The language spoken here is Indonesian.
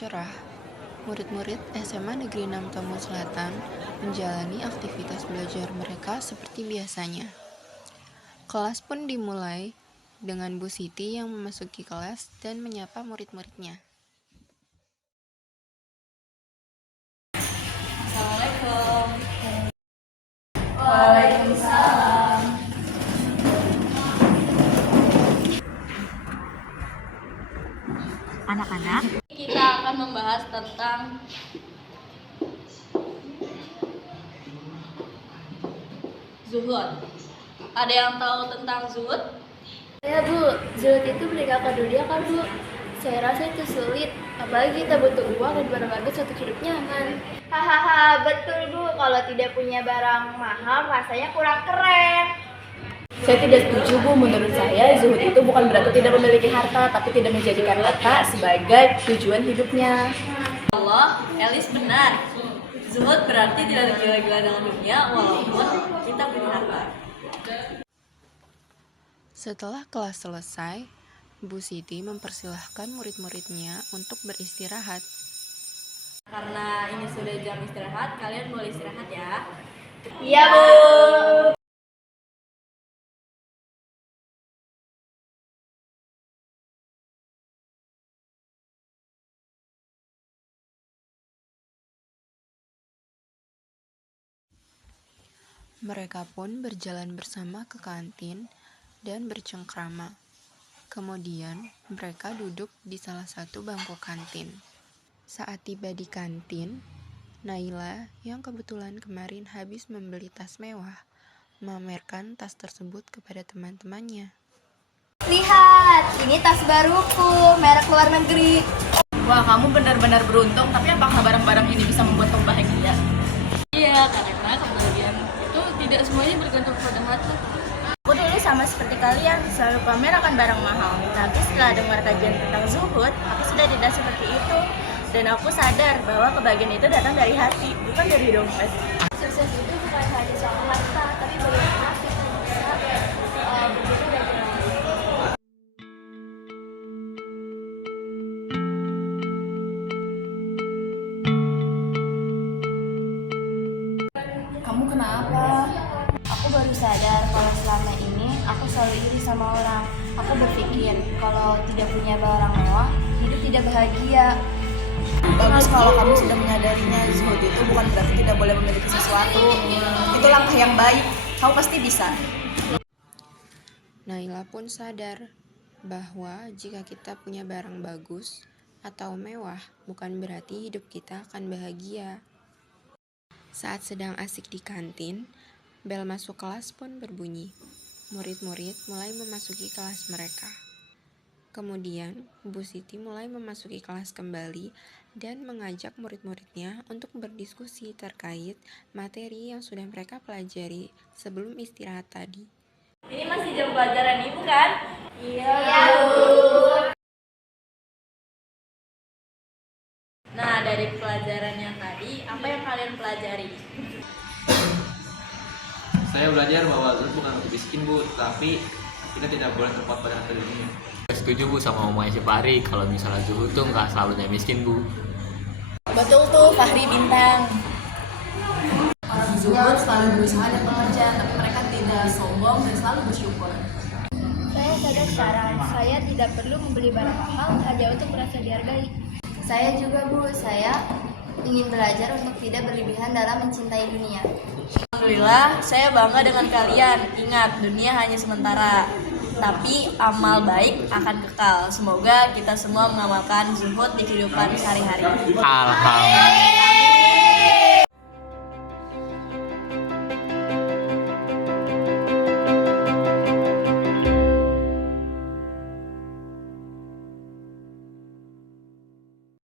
cerah, murid-murid SMA Negeri 6 Tambun Selatan menjalani aktivitas belajar mereka seperti biasanya. Kelas pun dimulai dengan Bu Siti yang memasuki kelas dan menyapa murid-muridnya. Assalamualaikum. Waalaikumsalam. Anak-anak, Kita akan membahas tentang zuhud. Ada yang tahu tentang zuhud? Ya Bu, zuhud itu meninggalkan dunia kan Bu? Saya rasa itu sulit, apalagi kita butuh uang dan barang bagus untuk hidup nyaman. Hahaha, betul Bu, kalau tidak punya barang mahal rasanya kurang keren. Saya tidak setuju Bu, menurut saya zuhud itu bukan berarti tidak memiliki harta, tapi tidak menjadikan harta sebagai tujuan hidupnya. Allah, Elis benar. Zuhud berarti tidak gila-gila dengan dunia walaupun kita punya harta. Setelah kelas selesai, Bu Siti mempersilahkan murid-muridnya untuk beristirahat. Karena ini sudah jam istirahat, kalian boleh istirahat ya. Iya Bu. Mereka pun berjalan bersama ke kantin dan bercengkrama. Kemudian, mereka duduk di salah satu bangku kantin. Saat tiba di kantin, Naila yang kebetulan kemarin habis membeli tas mewah, memamerkan tas tersebut kepada teman-temannya. Lihat, ini tas baruku, merek luar negeri. Wah, kamu benar-benar beruntung, tapi apakah barang-barang ini bisa membuat kamu bahagia? Iya, karena kebahagiaan itu tidak semuanya bergantung pada harta. Aku dulu sama seperti kalian, selalu pamer akan barang mahal. Tapi setelah dengar kajian tentang zuhud, aku sudah tidak seperti itu. Dan aku sadar bahwa kebahagiaan itu datang dari hati, bukan dari dompet. Sukses itu bukan hanya soal harta, tapi bagaimana kita bisa berbeda dan berani. Kamu kenapa? Aku baru sadar kalau selama ini aku selalu iri sama orang. Aku berpikir kalau tidak punya barang mewah, hidup tidak bahagia. Bagus kalau kamu sudah menyadarinya, zuhud itu bukan berarti tidak boleh memiliki sesuatu. Itu langkah yang baik, kamu pasti bisa. Naila pun sadar bahwa jika kita punya barang bagus atau mewah, bukan berarti hidup kita akan bahagia. Saat sedang asik di kantin, bel masuk kelas pun berbunyi. Murid-murid mulai memasuki kelas mereka. Kemudian, Bu Siti mulai memasuki kelas kembali dan mengajak murid-muridnya untuk berdiskusi terkait materi yang sudah mereka pelajari sebelum istirahat tadi. Ini masih jam pelajaran Ibu kan? Iya Bu. Nah, dari pelajaran yang tadi, apa yang kalian pelajari? Saya belajar bahwa zuhud bukan untuk miskin Bu, tapi kita tidak boleh terpaut pada harta dunia. Saya setuju Bu sama omongnya si Fahri, kalau misalnya zuhud tuh nggak selalu miskin Bu. Betul tuh, Fahri Bintang. Orang zuhud selalu berusaha dan bekerja, tapi mereka tidak sombong dan selalu bersyukur. Saya sadar sekarang, saya tidak perlu membeli barang mahal hanya untuk merasa dihargai. Saya juga Bu, saya ingin belajar untuk tidak berlebihan dalam mencintai dunia. Alhamdulillah, saya bangga dengan kalian. Ingat, dunia hanya sementara, tapi amal baik akan kekal. Semoga kita semua mengamalkan zuhud di kehidupan sehari-hari. Alhamdulillah.